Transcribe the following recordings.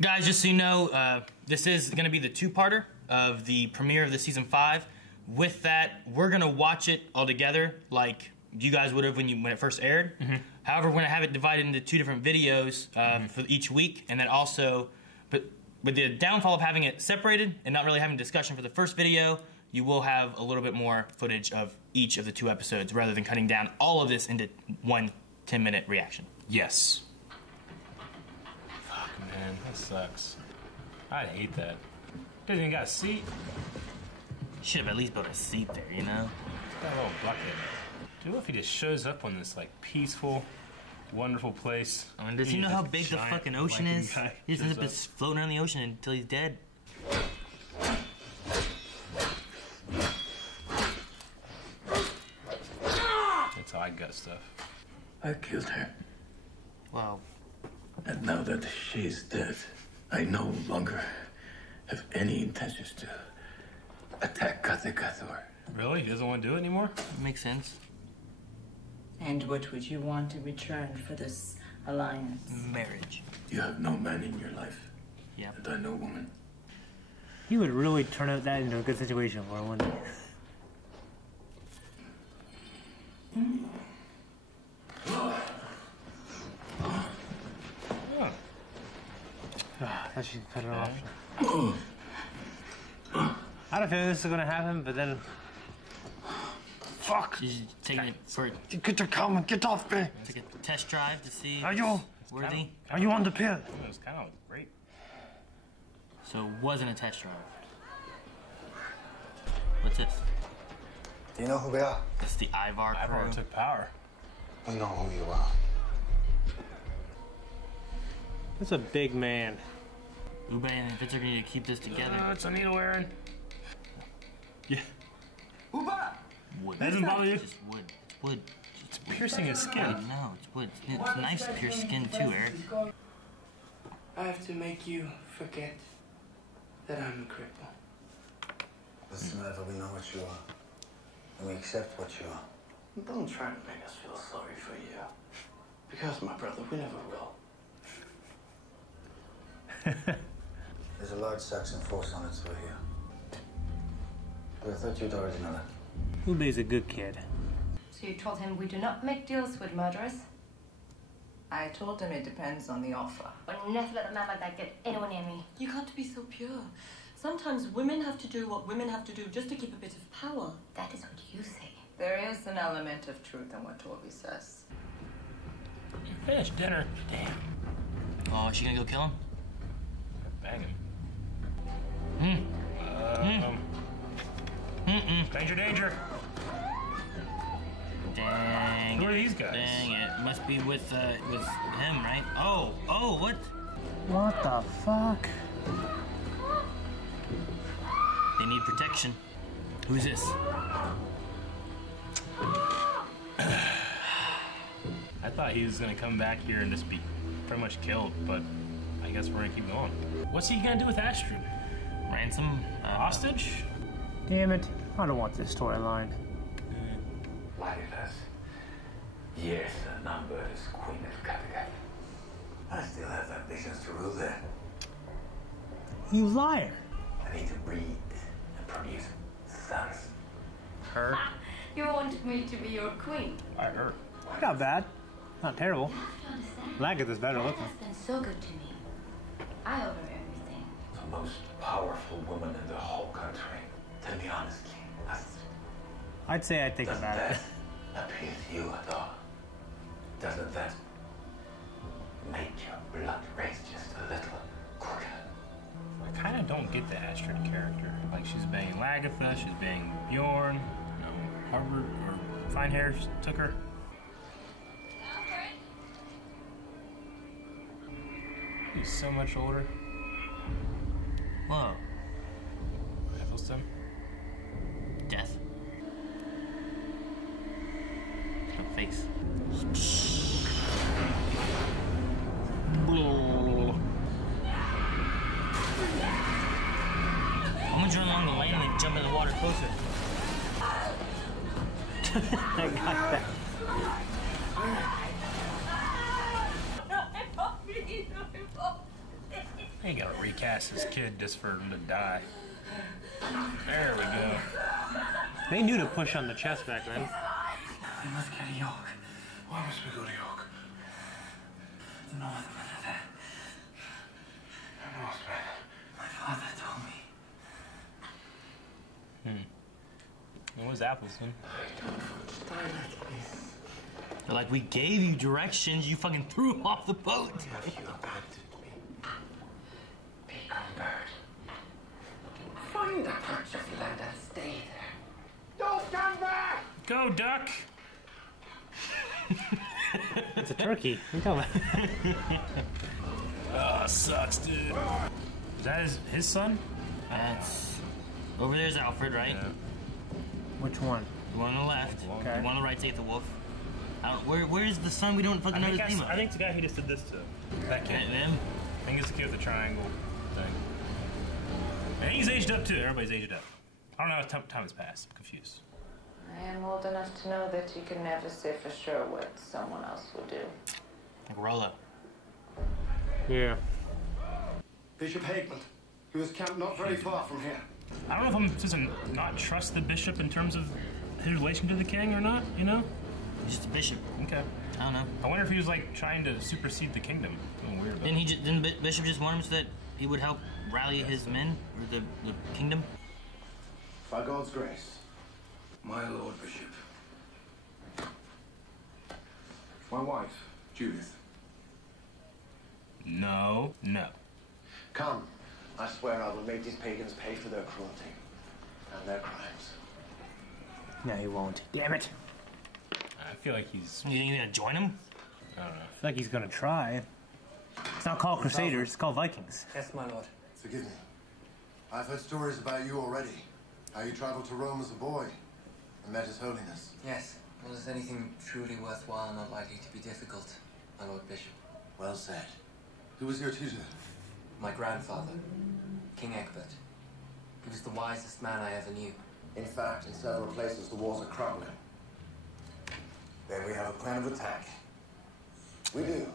Guys, just so you know, this is going to be the two-parter of the premiere of the season 5. With that, we're going to watch it all together like you guys would have when it first aired. However, we're going to have it divided into 2 different videos for each week. And then also, but with the downfall of having it separated and not really having discussion for the first video, you will have a little bit more footage of each of the 2 episodes rather than cutting down all of this into one 10-minute reaction. Yes. Fuck, man, that sucks. I'd hate that. Doesn't even got a seat. Should have at least built a seat there, you know? Got a little bucket. Dude, what if he just shows up on this, like, peaceful, wonderful place? I mean, does he know how big the fucking ocean is? He just ends up just floating around the ocean until he's dead. That's how I gut stuff. I killed her. Wow. And now that she is dead, I no longer have any intentions to attack Katekathor. Really? He doesn't want to do it anymore? That makes sense. And what would you want in return for this alliance? Marriage. You have no man in your life. Yep. And I know woman. He would really turn out that into a good situation for him, wouldn't he? I should cut it off. I had a feeling this was gonna happen, but then... Fuck! She's taking it for a Get your comment, get off me! take a test drive to see Are if you? it's worthy. Are you on the pill? It was kind of great. So it wasn't a test drive. What's this? Do you know who we are? That's the Ivar crew. Ivar took power. We know who you are. That's a big man. Ube and Fitz are going to keep this together. Oh, it's a needle wearing. Yeah. Uba! Wood. That doesn't bother you? It's just wood. It's wood. It's piercing his I skin. know, it's wood. It's nice to pierce skin too, Eric. I have to make you forget that I'm a cripple. Listen, whenever we know what you are, and we accept what you are. Don't try to make us feel sorry for you. Because, my brother, we never will. There's a large Saxon force on its way here. But I thought you'd already know that. Ube's a good kid. So you told him we do not make deals with murderers? I told him it depends on the offer. I will never let a man like that get anywhere near me. You can't be so pure. Sometimes women have to do what women have to do just to keep a bit of power. That is what you say. There is an element of truth in what Torby says. You finished dinner. Damn. Oh, is she going to go kill him? Bang him. Danger, danger. Dang. Who are these guys? Dang it. Must be with him, right? Oh, what? What the fuck? They need protection. Who's this? I thought he was gonna come back here and just be pretty much killed, but I guess we're gonna keep going. What's he gonna do with Astrid? Ransom? Hostage? Damn it. I don't want this storyline. Marietta, years numbered as Queen of Kattegat. I still have ambitions to rule there. You liar. I need to breed and produce sons. Her? You want me to be your queen? I heard. Not bad. Not terrible. You have to understand. Lagatha's better Dad looking. has been so good to me. I owe her everything. The most powerful woman in the whole country. Tell me honestly, I'd say I'd think doesn't about it. that appeal to you at all? Doesn't that make your blood race just a little quicker? I kind of don't get the Astrid character. Like, she's banging Lagatha, she's banging Bjorn. Harvard or Fine Hair took her. He's so much older. Whoa. Ethelston. Death. No face. I'm gonna join along the lane and jump in the water closer. I got that. Hey, He gotta recast his kid just for him to die. There we go. They knew to push on the chest back then. We must get to York. Why must we go to York? No other matter there. I'm lost, man. My father told me. What was Appleton? They're like, we gave you directions, you fucking threw him off the boat. Have you abandoned me? Peacock bird. Find a patch of land and stay there. Don't come back! Go, duck! It's a turkey. You tell me. Oh, sucks, dude. Is that his son? That's... Over there's Alfred, right? Yeah. Which one? The one on the left. Okay. The one on the right's the wolf. I don't, where's the son? We don't fucking know his name. I think it's the guy who just did this to that kid. Them? I think it's the kid with the triangle thing. And he's aged up too. Everybody's aged up. I don't know how time has passed. I'm confused. I am old enough to know that you can never say for sure what someone else will do. Like Rollo. Yeah. Bishop Hageman. He was camped not very far from here. I don't know if I'm supposed to not trust the bishop in terms of his relation to the king or not, you know? He's just a bishop. Okay. I don't know. I wonder if he was like trying to supersede the kingdom. I'm weird about Didn't Bishop just want him so that he would help rally his men, or the kingdom? By God's grace, my Lord Bishop. My wife, Judith. No. Come. I swear I will make these pagans pay for their cruelty and their crimes. No, he won't. Damn it. I feel like he's... You think he's gonna join him? I don't know. I feel like he's gonna try. It's not called Crusaders, it's called Vikings. Yes, my lord. Forgive me. I've heard stories about you already. How you traveled to Rome as a boy and met His Holiness. Yes. Well, is anything truly worthwhile not likely to be difficult, my lord Bishop? Well said. Who was your tutor? My grandfather, King Egbert. He was the wisest man I ever knew. In fact, in several places the walls are crumbling. Then we have a plan of attack. We do.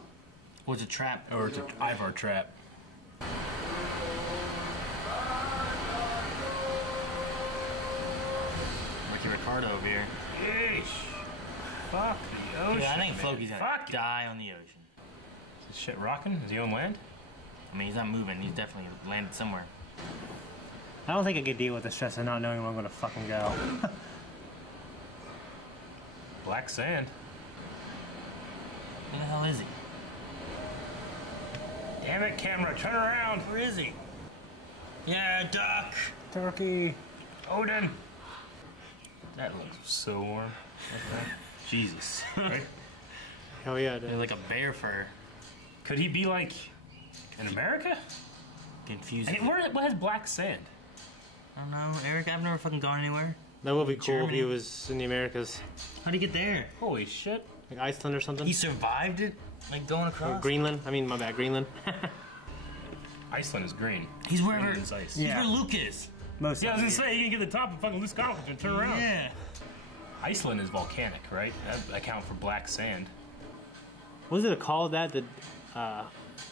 Or it's a trap? Or it's an Ivar trap. Ricky Ricardo over here. Yeesh. Fuck the ocean. Yeah, I think man. Floki's gonna Fuck die on the ocean. Is this shit rocking? Is he on land? I mean, he's not moving. He's definitely landed somewhere. I don't think I could deal with the stress of not knowing where I'm gonna fucking go. Black sand. Where the hell is he? Damn it, camera, turn around. Where is he? Yeah, duck. Turkey. Odin. That looks so warm. Okay. Jesus. Right? Hell yeah, They're dude. like a bear fur. Could he be like in America? Confused. What has black sand? I don't know, Eric. I've never fucking gone anywhere. That would be cool if Germany. he was in the Americas. How'd he get there? Holy shit. Like Iceland or something. He survived it? Like going Or across? Greenland. I mean, my bad, Greenland. Iceland is green. He's wherever. Green is ice. He's Yeah. where Luke is. Most Yeah, I of was it. gonna say, you can get to the top of fucking loose conflict and turn around. Yeah. Iceland is volcanic, right? That account for black sand. Was it called that? The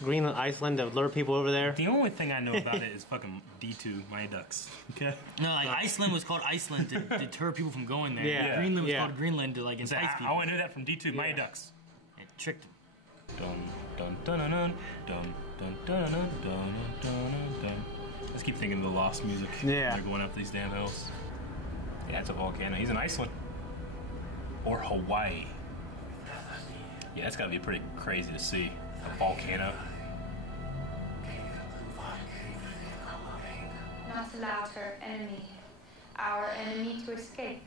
Greenland, Iceland, to lure people over there? The only thing I know about it is fucking D2, Mighty Ducks. Okay? No, like Iceland was called Iceland to deter people from going there. Yeah. Greenland was Yeah. called Greenland to like entice I people. only knew that from D2, Mighty Ducks. It tricked him. Dun dun dun dun dun dun dun dun dun dun dun dun. Let's keep thinking of the lost music. Yeah. They're going up these damn hills. Yeah, it's a volcano. He's in Iceland. Or Hawaii. Yeah, that's gotta be pretty crazy to see. A volcano. Not allowed her enemy, our enemy, to escape.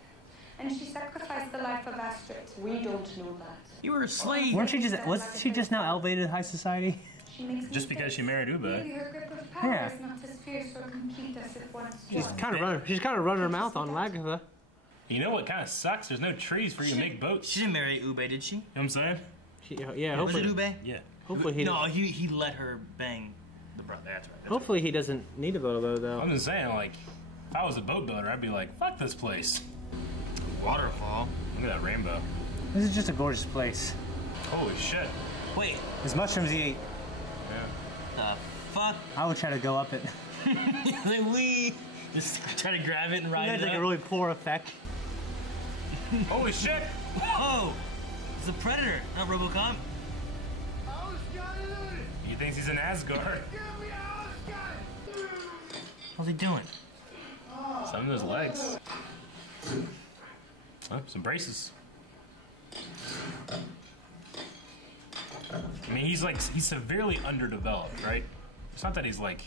And she sacrificed the life of Astrid. We don't know that. You were a slave. Was she just now elevated in high society? She makes Just because she married Maybe Ube. her grip of power Yeah. is not as fierce or complete as it once She's was. kind of running her mouth on Lagatha. You know what kind of sucks? There's no trees for you to make boats. She didn't marry Ube, did she? You know what I'm saying? Yeah, Was it hopefully. Ube? Yeah. Hopefully he. No, he let her bang the brother. That's right. Hopefully he doesn't need a boat though. I'm just saying, like, if I was a boat builder, I'd be like, fuck this place. Waterfall. Look at that rainbow. This is just a gorgeous place. Holy shit. Wait, There's mushrooms he ate. Yeah. the fuck? I would try to go up it. Like, we just try to grab it and ride That's it like up. a really poor effect. Holy shit! Whoa! It's a Predator, not RoboCop. He thinks he's in Asgard. What's he doing? Some of his legs. Oh, some braces. I mean, he's severely underdeveloped, right? It's not that he's like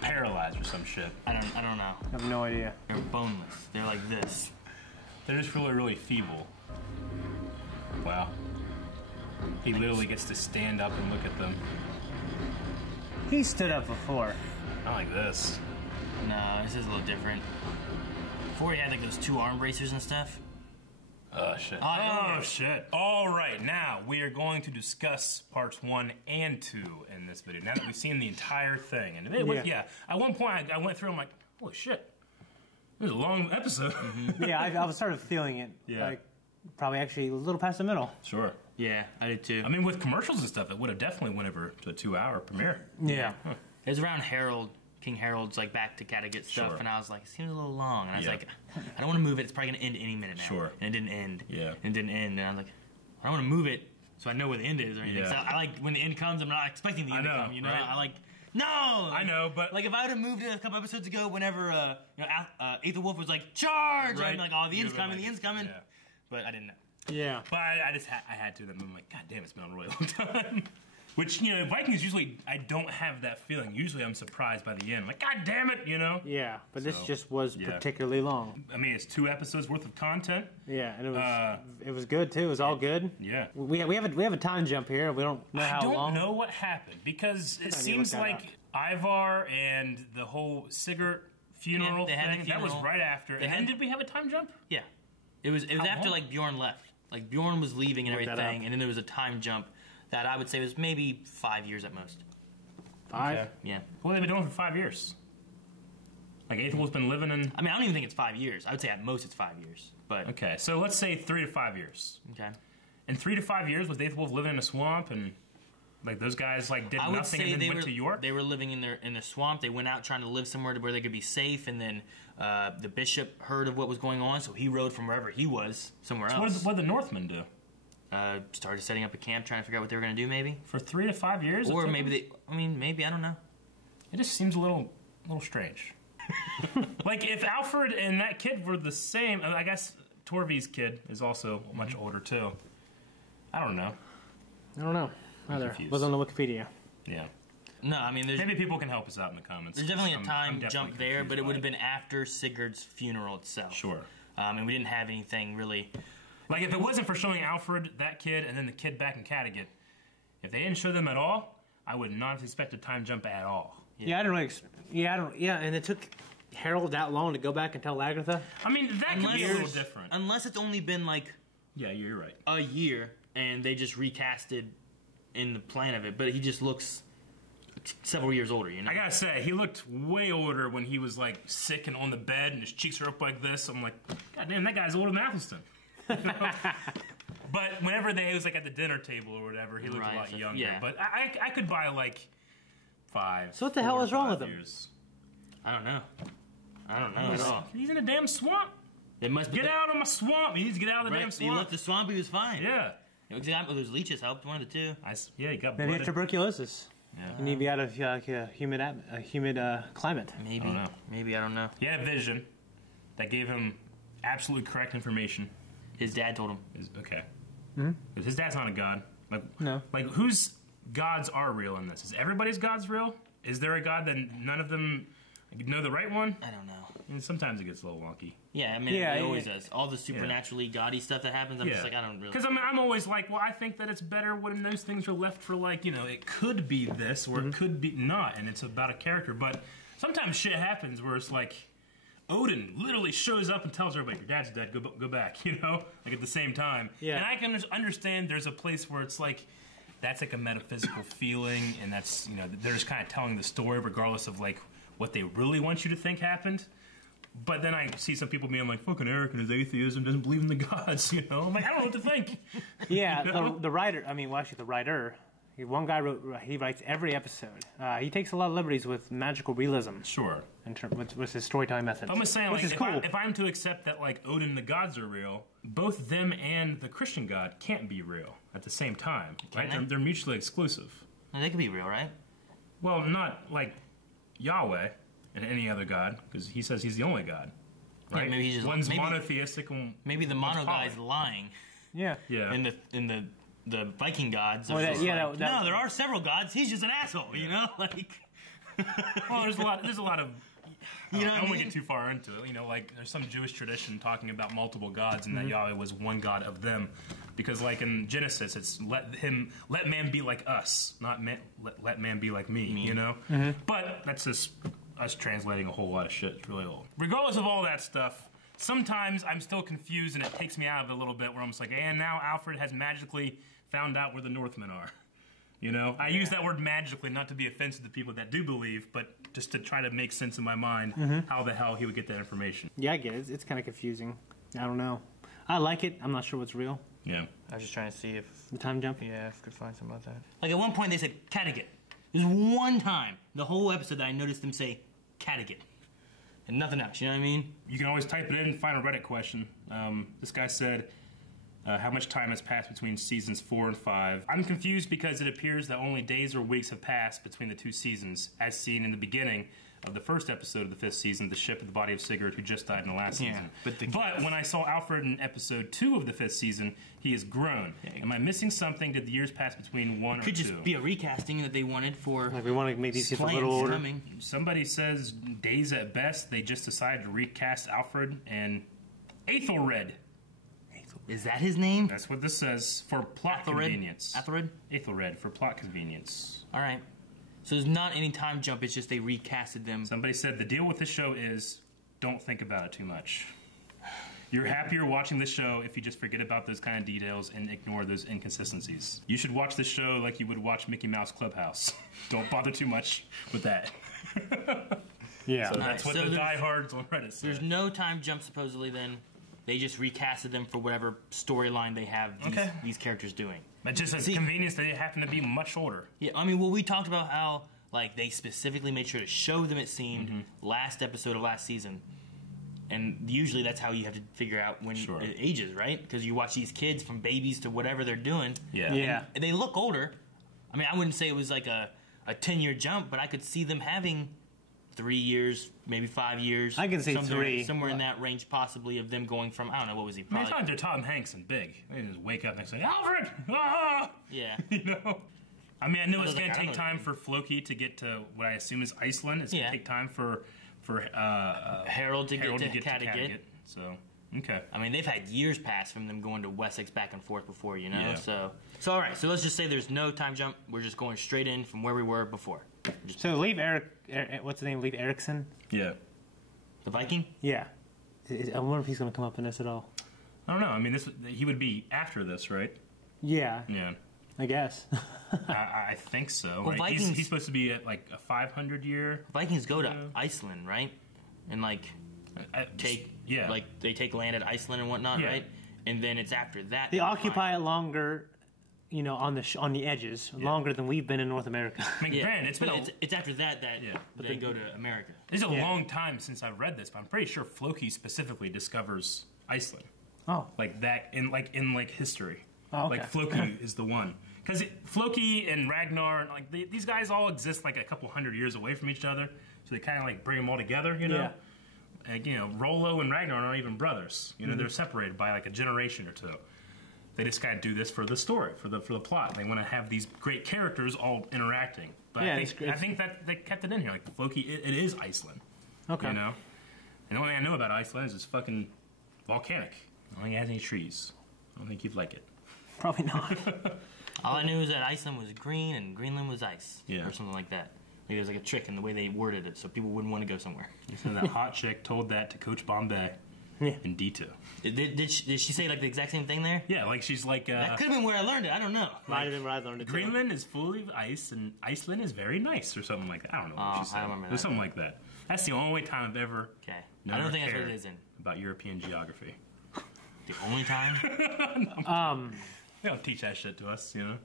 paralyzed or some shit. I don't know. I have no idea. They're boneless. They're like this. They're just really, really feeble. Wow. He literally gets to stand up and look at them. He stood up before. Not like this. No, this is a little different. Before he had like those 2 arm bracers and stuff. Oh shit. Oh, shit. All right, now we are going to discuss parts 1 and 2 in this video. Now that we've seen the entire thing, and it was, at one point I went through. I'm like, holy shit, this is a long episode. Yeah, I started feeling it. Yeah. Like, probably actually a little past the middle. Sure. Yeah, I did too. I mean, with commercials and stuff, it would have definitely went over to a 2-hour premiere. Yeah. Huh. It was around King Harold's like back to Kattegat stuff, Sure. and I was like, it seems a little long. And I was like, I don't want to move it. It's probably gonna end any minute now. Sure. And it didn't end. Yeah. And it didn't end. And I was like, I don't want to move it, so I know where the end is or anything. Yeah. So I like when the end comes, I'm not expecting the end to come. You know, right? I like. No! I know, but like if I would have moved it a couple episodes ago, whenever Ethan Wolf was like, charge! Right. I'm like, oh, the end's You've been coming, like, the end's coming. yeah. But I didn't know. Yeah. But I just I had to. And I'm like, God damn, it's been a really long time. Which, you know, Vikings usually, I don't have that feeling. Usually I'm surprised by the end. I'm like, God damn it, you know? Yeah, but this So, just was yeah. particularly long. I mean, it's 2 episodes worth of content. Yeah, and it was good too. It was all good. Yeah. We have a time jump here. We don't know how long. I don't know what happened because it I need to seems look that like Ivar and the whole Sigurd funeral they had the thing, that was funeral. right after. And then did we have a time jump? Yeah. It was How after long? like Bjorn left. Like Bjorn was leaving and Look that everything, up. and then there was a time jump that I would say was maybe 5 years at most. 5? Okay. Yeah. What have they been doing for 5 years? Like Ethel's been living in. I mean, I don't even think it's 5 years. I would say at most it's 5 years. But Okay, so let's say 3 to 5 years. okay. In 3 to 5 years, was Ethelwolf living in a swamp and like those guys like did I would nothing say and they then went were to York? They were living in the swamp. They went out trying to live somewhere where they could be safe, and then the bishop heard of what was going on, so he rode from wherever he was somewhere So else. what did the Northmen do? Started setting up a camp, trying to figure out what they were going to do, maybe. For 3 to 5 years? Or it took maybe them? they. I mean, maybe I don't know. It just seems a little strange. Like if Alfred and that kid were the same, I guess Torvi's kid is also much older too. I don't know. I don't know. Either. confused. Was on the Wikipedia. Yeah. No, I mean, Maybe people can help us out in the comments. there's definitely a I'm time definitely jump there, confused but it by would have been after Sigurd's funeral itself. Sure. And we didn't have anything really. Like if it wasn't for showing Alfred, that kid, and then the kid back in Kattegat, if they didn't show them at all, I would not have expected time jump at all. Yeah, I don't really. Yeah, and it took Harold that long to go back and tell Agatha. I mean, that could be a little different. Unless it's only been like Yeah, you're right. a year and they just recasted in the plan of it, but he just looks several years older, you know? I gotta say, he looked way older when he was like sick and on the bed and his cheeks are up like this. I'm like, God damn, that guy's older than Athelstan. You know? But whenever he was like at the dinner table or whatever, he looked Right, a lot so- younger. yeah. But I could buy like 5. So what the hell 4 is wrong or with 5 him? years. I don't know. I don't know at all. He's in a damn swamp. It must be Get out of my swamp. He needs to get out of the damn Right, he swamp. left the swamp, he was fine. Yeah. Those leeches helped, one of the two. Yeah, he got Maybe he blooded. had tuberculosis. Yeah. You need to be out of a humid climate. Maybe. I don't know. Maybe, I don't know. He had a vision that gave him absolutely correct information. His dad told him. Okay. Hmm? 'Cause his dad's not a god. No. Like, whose gods are real in this? Is everybody's gods real? Is there a god that none of them know the right one? I don't know. And sometimes it gets a little wonky. Yeah, I mean, Yeah, it yeah, always yeah. does. All the supernaturally gaudy stuff that happens, I'm just like, I don't really... Because I'm always like, well, I think that it's better when those things are left for, like, you know, it could be this or it could be not, and it's about a character. But sometimes shit happens where it's like, Odin literally shows up and tells everybody, your dad's dead, go back, you know? Like, at the same time. Yeah. And I can understand there's a place where it's like, that's like a metaphysical feeling, and that's, you know, they're just kind of telling the story regardless of, like, what they really want you to think happened. But then I see some people being like, fucking Eric and his atheism doesn't believe in the gods, you know? I'm like, I don't know what to think. Yeah, You know? the writer, the writer, One guy he writes every episode. He takes a lot of liberties with magical realism. Sure. With his storytelling methods. I'm just saying, which like, is cool. if I'm to accept that, like, Odin and the gods are real, both them and the Christian god can't be real at the same time, right? They're mutually exclusive. They could be real, right? Well, not like Yahweh and any other god, because he says he's the only god. Right? Yeah, maybe he's just one's monotheistic. And maybe the mono guy's lying. Yeah. Yeah. In the Viking gods. Well, no, there are several gods. He's just an asshole, you know. Like, well, there's a lot of. You know, I don't want to get too far into it. You know, like there's some Jewish tradition talking about multiple gods, and that Yahweh was one god of them, because like in Genesis, it's let man be like us, not man, let man be like me. You know, but that's just us translating a whole lot of shit. It's really old. Regardless of all that stuff, sometimes I'm still confused, and it takes me out of it a little bit. Where I'm just like, and now Alfred has magically found out where the Northmen are. You know, I use that word magically not to be offensive to people that do believe, but just to try to make sense in my mind how the hell he would get that information. Yeah, I get it. It's kind of confusing. I don't know. I like it. I'm not sure what's real. Yeah. I was just trying to see if the time jump. Yeah, if I could find something about that. Like at one point they said Cattegat. There's one time the whole episode that I noticed them say Cattegat. And nothing else, you know what I mean? You can always type it in and find a Reddit question. This guy said, how much time has passed between seasons 4 and 5? I'm confused because it appears that only days or weeks have passed between the two seasons, as seen in the beginning of the first episode of the 5th season, the ship of the body of Sigurd, who just died in the last season. But when I saw Alfred in episode 2 of the 5th season, he has grown. Am I missing something? Did the years pass between 1 or 2? Could just be a recasting that they wanted for... Like we want to make these kids a little older. Somebody says days at best. They just decided to recast Alfred and Aethelred. Is that his name? That's what this says for plot convenience. Aethelred for plot convenience. All right. So there's not any time jump. It's just they recasted them. Somebody said the deal with this show is don't think about it too much. You're happier watching this show if you just forget about those kind of details and ignore those inconsistencies. You should watch this show like you would watch Mickey Mouse Clubhouse. Don't bother too much with that. Yeah. So that's what the diehards on Reddit say. There's no time jump supposedly then. They just recasted them for whatever storyline they have these characters doing. But just as convenience, they happen to be much older. Yeah, I mean, well, we talked about how like they specifically made sure to show them, it seemed, last episode of last season. And usually that's how you have to figure out when it ages, right? Because you watch these kids from babies to whatever they're doing. Yeah. And they look older. I mean, I wouldn't say it was like a 10-year jump, but I could see them having 3 years, maybe 5 years. I can say 3. Somewhere in that range, possibly, of them going from, I don't know, what was he? Probably, I mean, it's not they're Tom Hanks and big. They just wake up and say, Alfred! Ah! Yeah. You know? I mean, I know it's going to take time for Floki to get to what I assume is Iceland. It's going to take time for Harold to get to Kattegat. So, okay. I mean, they've had years pass from them going to Wessex back and forth before, you know? Yeah. So all right. So let's just say there's no time jump. We're just going straight in from where we were before. So leave what's the name? Leave Erickson? Yeah. The Viking? Yeah. I wonder if he's going to come up in this at all. I don't know. I mean, he would be after this, right? Yeah. Yeah. I guess. I think so. Well, right? He's supposed to be at like a 500-year. Vikings go to Iceland, right? And like they take land at Iceland and whatnot, right? And then it's after that they occupy it longer, you know, on the edges, longer than we've been in North America. I mean, it's after that they go to America. It's a long time since I've read this, but I'm pretty sure Floki specifically discovers Iceland. Oh, like that in history. Oh, okay. Like Floki is the one. Because Floki and Ragnar, like these guys all exist like a couple hundred years away from each other, so they kind of like bring them all together, you know. Yeah. Like, you know, Rollo and Ragnar are not even brothers. You know, they're separated by like a generation or two. They just kind of do this for the story, for the plot. They want to have these great characters all interacting. But I think that they kept it in here. Like Floki, it is Iceland. Okay. You know, and the only thing I know about Iceland is it's fucking volcanic. I don't think it has any trees. I don't think you'd like it. Probably not. All I knew is that Iceland was green and Greenland was ice. Yeah. Or something like that. Maybe there's like a trick in the way they worded it so people wouldn't want to go somewhere. So that hot chick told that to Coach Bombay in D2. Did she say like the exact same thing there? Yeah, like she's like... that could have been where I learned it. I don't know. Might have been where I learned it. Greenland is full of ice and Iceland is very nice or something like that. I don't know what she said. I don't remember that. There's something like that. That's the only time I've ever I don't think that's what it is in. About European geography. The only time? They don't teach that shit to us, you know?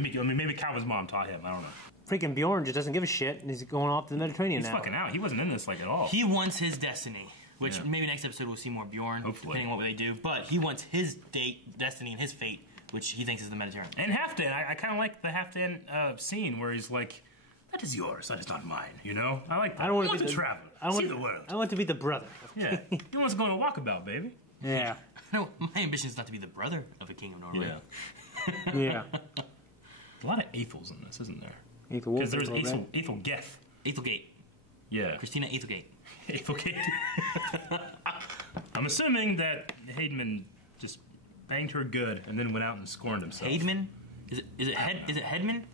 Maybe Calvin's mom taught him. I don't know. Freaking Bjorn just doesn't give a shit, and he's going off to the Mediterranean He's now. fucking out. He wasn't in this like at all. He wants his destiny, which maybe next episode we'll see more Bjorn, hopefully, depending on what they do. But he wants his destiny and his fate, which he thinks is the Mediterranean. And Halfdan, I kind of like the Halfdan scene where he's like, "That is yours, that is not mine." You know, I like that. I want to travel, see the world. I want to be the brother. Yeah, he wants to go on a walkabout, baby. Yeah. No, my ambition is not to be the brother of a king of Norway. Yeah. Yeah. A lot of Aethels in this, isn't there? Because there's Aethelgeth. Aethelgate. Yeah. Christina Aethelgate. Aethelgate. I'm assuming that Haidman just banged her good and then went out and scorned himself. Haidman? Is it Headman?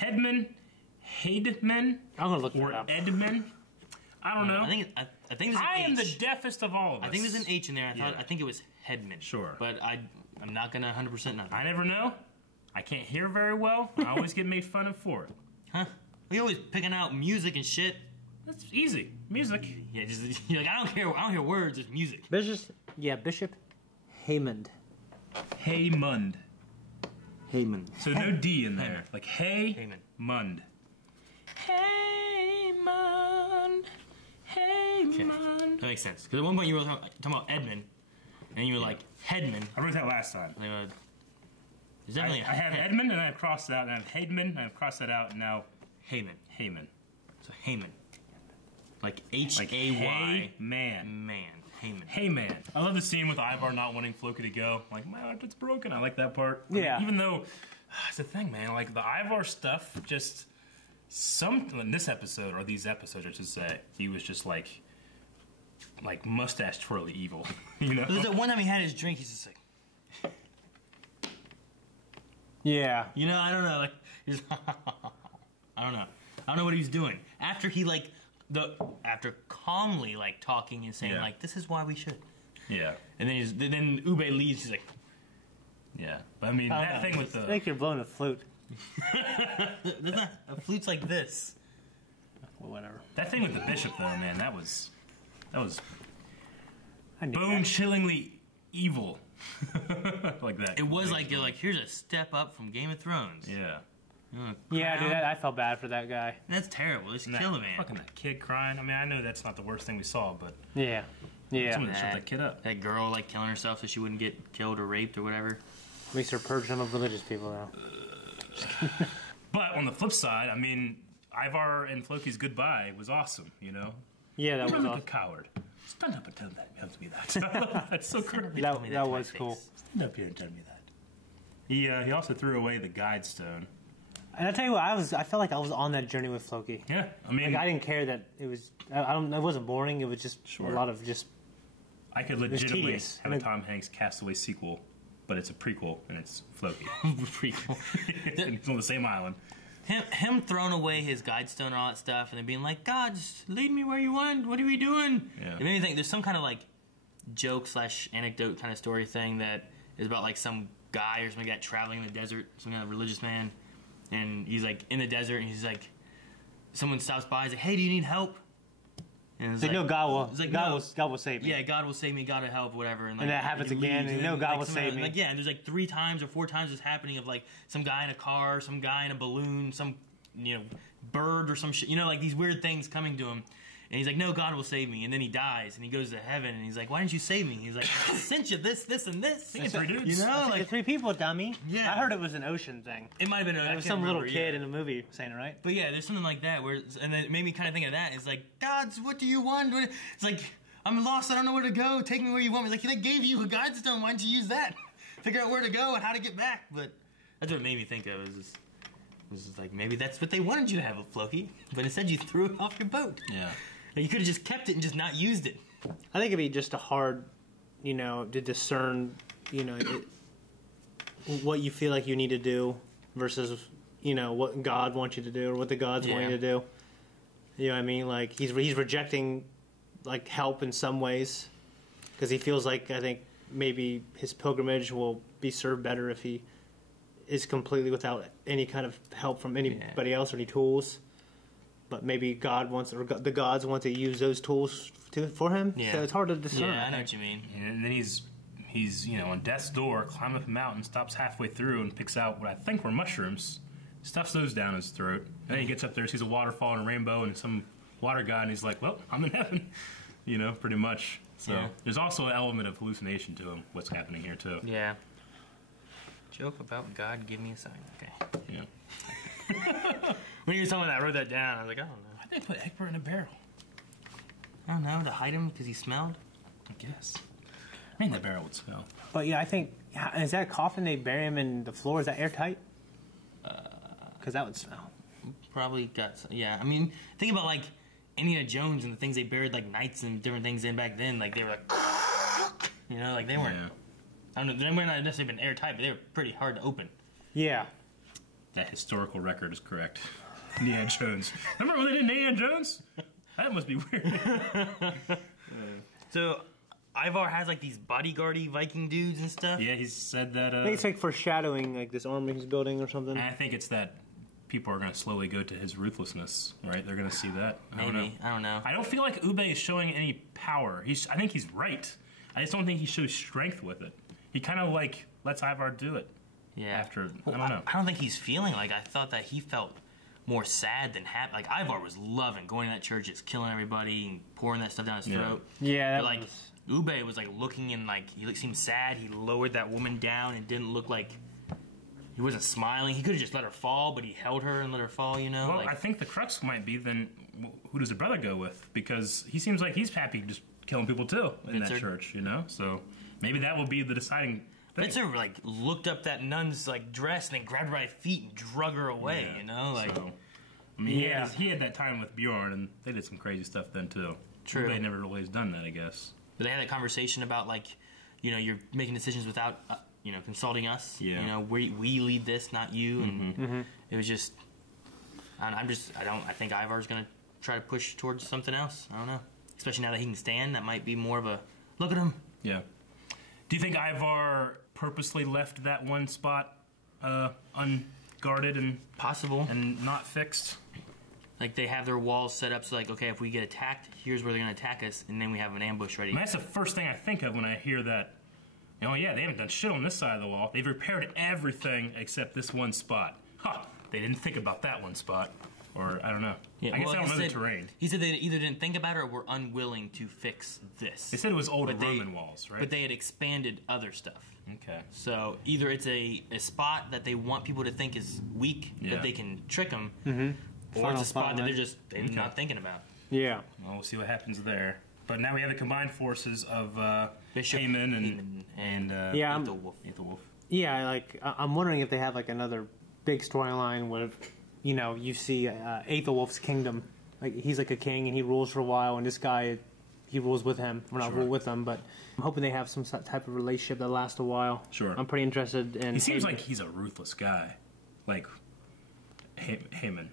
Haidman? I'm gonna look or that up. Edman? I don't know. I think there's an I H. am the deafest of all of us. I think there's an H in there. I think it was Headman. Sure. But I'm not gonna 100% know. I never know. I can't hear very well. I always get made fun of for it. Huh? We always picking out music and shit. That's easy. Music. Yeah, just you're like I don't hear words. It's music. Bishop Haymond. Haymund. So no D in there. Haymond. Like Haymund. Haymund. Haymund. That makes sense. Because at one point you were talking about Edmund, and you were like Headman. I wrote that last time. There's definitely I have Edmund, and I have crossed that out, and I have Haidman, and I've crossed that out, and now Hayman. So Hayman. Like Hay-man. Man. Hayman. Hey man. I love the scene with Ivar not wanting Floki to go. Like, my heart is broken. I like that part. Yeah. I mean, even though, it's the thing, man. Like, the Ivar stuff, just, in this episode, or these episodes, I should say, he was just like mustache twirly evil. You know? There's that one time he had his drink, he's just like, yeah. you know, I don't know. Like, he's, I don't know. I don't know what he was doing. After he, after calmly, talking and saying, this is why we should. Yeah. And then Ube leaves, he's like, yeah. But I mean, that thing with the... I think you're blowing a flute. A flute's like this. Well, whatever. That thing with the bishop, though, man, that was I knew bone-chillingly evil. Like that. It was like, you're like, here's a step up from Game of Thrones. Yeah. Yeah, dude, I felt bad for that guy. That's terrible. Just kill the man. Fucking that kid crying. I mean, I know that's not the worst thing we saw, but... Yeah. Someone shut that kid up. That girl, killing herself so she wouldn't get killed or raped or whatever. At least they're purging them of religious people now. But on the flip side, I mean, Ivar and Floki's goodbye was awesome, you know? Yeah, that was like awesome. a coward. Stand up and tell that you have to be that. That's so creepy. That was cool. Stand up here and tell me that. He also threw away the guide stone. And I tell you what, I felt like I was on that journey with Floki. Yeah, I mean, I didn't care that it was. It wasn't boring. It was just a lot of just. I could legitimately have a Tom Hanks Castaway sequel, but it's a prequel and it's Floki. Prequel. It's on the same island. Him throwing away his guide stone and all that stuff, and then being like, "God, just lead me where you want. What are we doing?" Yeah. It made me think there's some kind of joke / anecdote kind of story thing that is about some guy or some guy traveling in the desert, some kind of religious man. And he's in the desert, and he's someone stops by, he's like, "Hey, do you need help?" And it's no, God will. It's God will save me. Yeah, God will save me. God will help, whatever. And, and that happens again. And no, God will save me. Yeah, and there's 3 times or 4 times it's happening of some guy in a car, some guy in a balloon, some bird or some shit. These weird things coming to him. And he's like, "No, God will save me." And then he dies, and he goes to heaven, and he's like, "Why didn't you save me?" He's like, "I sent you this, and this." It's 3 dudes. I 3 people, dummy. Yeah. I heard it was an ocean thing. It might have been. It was some little kid in a movie saying it, right? But yeah, there's something like that and then it made me kind of think of that. It's like, "God, what do you want?" It's like, "I'm lost. I don't know where to go. Take me where you want me." Like, they gave you a guide stone. Why didn't you use that? Figure out where to go and how to get back. But that's what it made me think of. It was just like, maybe that's what they wanted you to have, Floki. But instead, you threw it off your boat. Yeah. You could have just kept it and just not used it. I think it'd be just a hard, to discern, what you feel like you need to do versus, what God wants you to do or what the gods want you to do. You know what I mean? He's rejecting, help in some ways because he feels like, I think, maybe his pilgrimage will be served better if he is completely without any kind of help from anybody else or any tools. But maybe God wants, or the gods want to use those tools for him. Yeah. So it's hard to discern. Yeah, I know what you mean. And then he's he's, on death's door, climbing up a mountain, stops halfway through and picks out what I think were mushrooms, stuffs those down his throat. And then he gets up there, sees a waterfall and a rainbow and some water god, and he's like, well, I'm in heaven, pretty much. So there's also an element of hallucination to him, what's happening here, too. Yeah. Joke about God, give me a sign. Okay. Yeah. When you were telling me that, I wrote that down. I was like, I don't know. Why'd they put Egbert in a barrel? I don't know, to hide him because he smelled? I guess. I think the barrel would smell. But yeah, I think, is that coffin they bury him in the floor? Is that airtight? Because that would smell. Probably got some, yeah. I mean, think about like Indiana Jones and the things they buried like knights and different things in back then. Like they were like, like they weren't. Yeah. I don't know. They might not necessarily been airtight, but they were pretty hard to open. Yeah. That historical record is correct. Indiana Jones. Remember when they did Indiana Jones? That must be weird. So, Ivar has like these bodyguardy Viking dudes and stuff. Yeah, he's said that. I think it's like foreshadowing like this army he's building or something. And I think it's that people are going to slowly go to his ruthlessness, right? They're going to see that. I don't know. I don't feel like Ube is showing any power. I think he's right. I just don't think he shows strength with it. He kind of like lets Ivar do it. Yeah. After, I don't know. I don't think he's feeling like, I thought that he felt more sad than happy. Like Ivar was loving going to that church, just killing everybody and pouring that stuff down his throat. Yeah. But like Ube was like looking and like he seemed sad. He lowered that woman down and didn't look like he wasn't smiling. He could have just let her fall, but he held her and let her fall. Well, like, I think the crux might be then who does the brother go with? Because he seems like he's happy just killing people too in that church. So maybe that will be the deciding. Vitzer like looked up that nun's like dress and then grabbed her by the feet and drug her away. Like. So, I mean, he had that time with Bjorn, and they did some crazy stuff then too. True. They never really has done that, I guess. But they had that conversation about like, you're making decisions without, consulting us. Yeah. We lead this, not you. And it was just, I think Ivar's gonna try to push towards something else. I don't know. Especially now that he can stand, that might be more of a look at him. Yeah. Do you think Ivar purposely left that one spot unguarded and possible and not fixed? Like they have their walls set up so like, okay, if we get attacked, here's where they're going to attack us, and then we have an ambush ready. I mean, that's the first thing I think of when I hear that. They haven't done shit on this side of the wall. They've repaired everything except this one spot. They didn't think about that one spot. Or, I don't know. Yeah, I guess I don't know the terrain. He said they either didn't think about it or were unwilling to fix this. They said it was old Roman walls, right? But they had expanded other stuff. Okay. So either it's a spot that they want people to think is weak, that they can trick them, or it's a spot that they're not thinking about. Yeah. Well, we'll see what happens there. But now we have the combined forces of Haman and Aethelwulf. Yeah, I'm wondering if they have like another big storyline where, you see Aethelwulf's kingdom. Like he's like a king and he rules for a while, and this guy, he rules with him. Well, not rule with him, but I'm hoping they have some type of relationship that lasts a while. Sure. I'm pretty interested in. He seems like he's a ruthless guy, like Haman.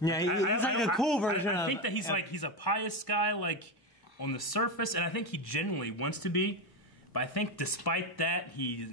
Yeah, he's like a cool version of. I think that he's a pious guy, like on the surface, and I think he genuinely wants to be. But I think despite that, he's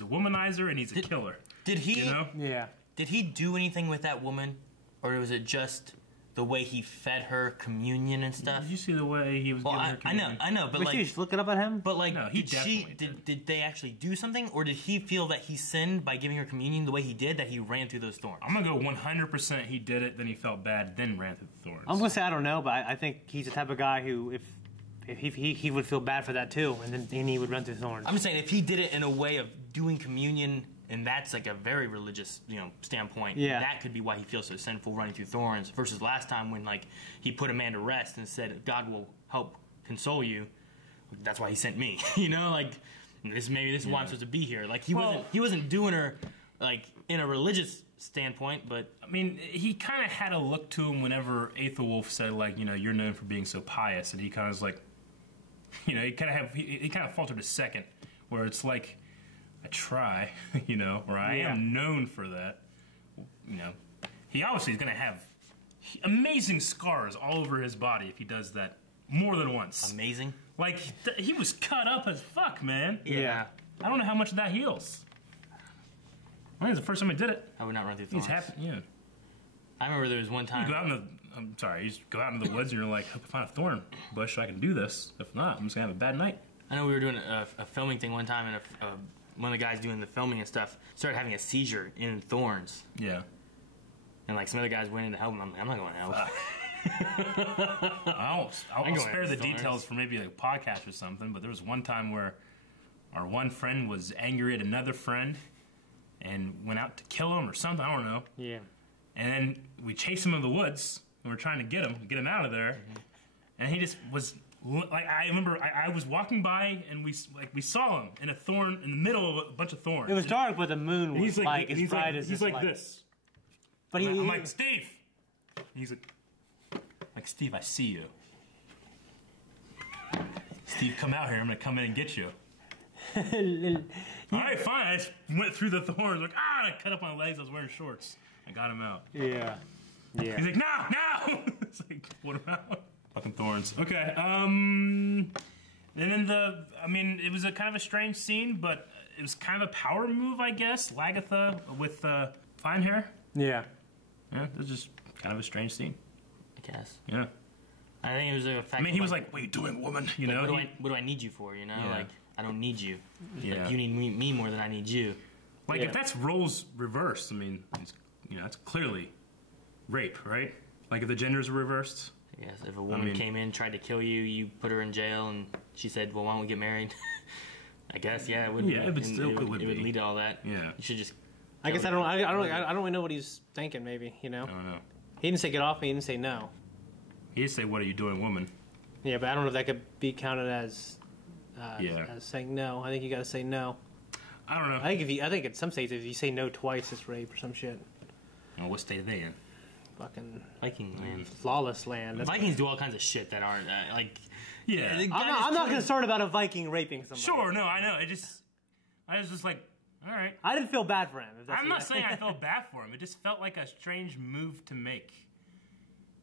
a womanizer and he's a killer. Did he? Yeah. Did he do anything with that woman, or was it just the way he fed her communion and stuff? Did you see the way he was giving her communion? I know, but Wait, like, you just look it up at him. But like, no, did they actually do something, or did he feel that he sinned by giving her communion the way he did, that he ran through those thorns? I'm gonna go 100%. He did it, then he felt bad, then ran through the thorns. I'm gonna say I don't know, but I think he's the type of guy who, if he would feel bad for that too, and he would run through thorns. I'm just saying, if he did it in a way of doing communion, and that's like a very religious, standpoint. Yeah. That could be why he feels so sinful running through thorns. Versus last time when like he put a man to rest and said, "God will help console you." That's why he sent me. This is why I'm supposed to be here. Like he wasn't doing her like in a religious standpoint, but I mean, he kind of had a look to him whenever Aethelwulf said like, you're known for being so pious, and he kind of was like, he kind of faltered a second, where it's like, I try, or I am known for that. He obviously is going to have amazing scars all over his body if he does that more than once. Amazing? Like, he was cut up as fuck, man. Yeah. I don't know how much of that heals. I think it's the first time I did it. I would not run through thorns. He's happy, yeah. I remember there was one time. You go out into the woods and you're like, hope I find a thorn bush so I can do this. If not, I'm just going to have a bad night. I know we were doing a filming thing one time, and one of the guys doing the filming and stuff started having a seizure in thorns. Yeah. And like some other guys went in to help him. I'm not going to help. I'll spare the details for maybe a podcast or something, but there was one time where our one friend was angry at another friend and went out to kill him or something. I don't know. Yeah. And then we chased him in the woods, and we're trying to get him out of there. Mm-hmm. And he just was like, I remember I was walking by, and we saw him in a thorn in the middle of a bunch of thorns. It was dark, but the moon was like as bright as he's like this. But I'm like, Steve. And he's like, Steve, I see you. Steve, come out here. I'm gonna come in and get you. All right, fine. I just went through the thorns. Like, and I cut up my legs. I was wearing shorts. I got him out. Yeah. He's like, no. It's like, put him out. Fucking thorns. Okay. And then it was a kind of a strange scene, but it was kind of a power move, I guess. Lagatha with fine hair. Yeah. Yeah, it was just kind of a strange scene. I guess. Yeah. I think it was a fact. He was like, what are you doing, woman? You know? What do I need you for, you know? Yeah. Like, I don't need you. Yeah. Like, you need me more than I need you. Like, if that's roles reversed, it's clearly rape, right? Like, if the genders are reversed. Yes, if a woman came in, tried to kill you, you put her in jail, and she said, well, why don't we get married? I guess, yeah, it would. Yeah, it would lead to all that. Yeah. You should just... I guess I don't really know what he's thinking, maybe, you know? I don't know. He didn't say get off me, he didn't say no. He did say, what are you doing, woman? Yeah, but I don't know if that could be counted as saying no. I think you gotta say no. I don't know. I think in some states, if you say no twice, it's rape or some shit. Well, what state are they in? Fucking Viking land. Lawless land. Vikings do all kinds of shit that aren't, Yeah. I'm not concerned about a Viking raping somebody. Sure, no, I know. I was just like, all right. I didn't feel bad for him. I'm not saying I felt bad for him. It just felt like a strange move to make.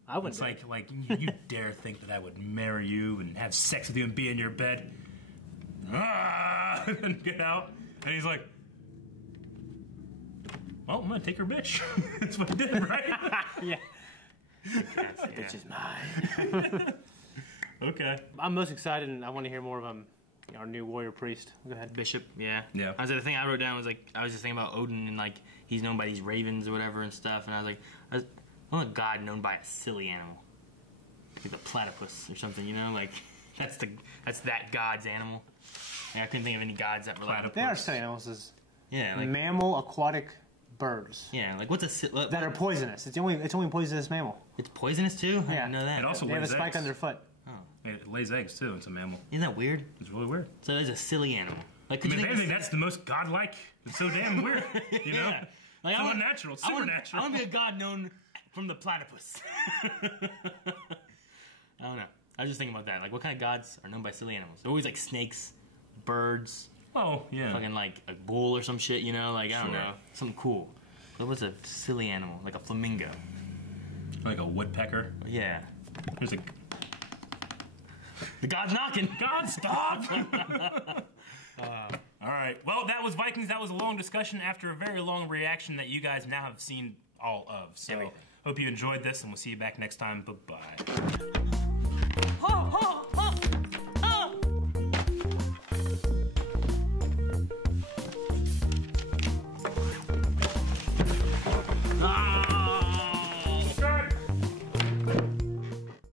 I wouldn't. It's like you dare think that I would marry you and have sex with you and be in your bed? And get out. And he's like, well, I'm gonna take her bitch. That's what I did, right? Yeah. Bitch is mine. Okay. I'm most excited, and I want to hear more of our new warrior priest. Go ahead. Bishop, yeah. Yeah. I was the thing I wrote down was like, I was just thinking about Odin and like he's known by these ravens or whatever and stuff, and I want a god known by a silly animal, like a platypus or something, you know, like that's that god's animal. Like, I couldn't think of any gods that were like There are silly animals. Yeah, like mammal aquatic birds. Yeah, like what's that are poisonous. It's only a poisonous mammal. It's poisonous too? I didn't know that. It also they have a lays spike eggs. on their foot. Oh. It lays eggs too. It's a mammal. Isn't that weird? It's really weird. So it's a silly animal. Like, if anything, that's the most godlike. It's so damn weird. You know? Yeah. Like, so unnatural, supernatural. I want to be a god known from the platypus. I don't know. I was just thinking about that. Like, what kind of gods are known by silly animals? They're always like snakes, birds. Oh, yeah. Fucking like a bull or some shit, you know? Like, I don't know. Something cool. But what's a silly animal? Like a flamingo. Like a woodpecker. Yeah. There's a... The god's knocking. God, stop! All right. Well, that was Vikings. That was a long discussion after a very long reaction that you guys now have seen all of. So, Everything. hope you enjoyed this, and we'll see you back next time. Bye-bye. Ho, ho, ho!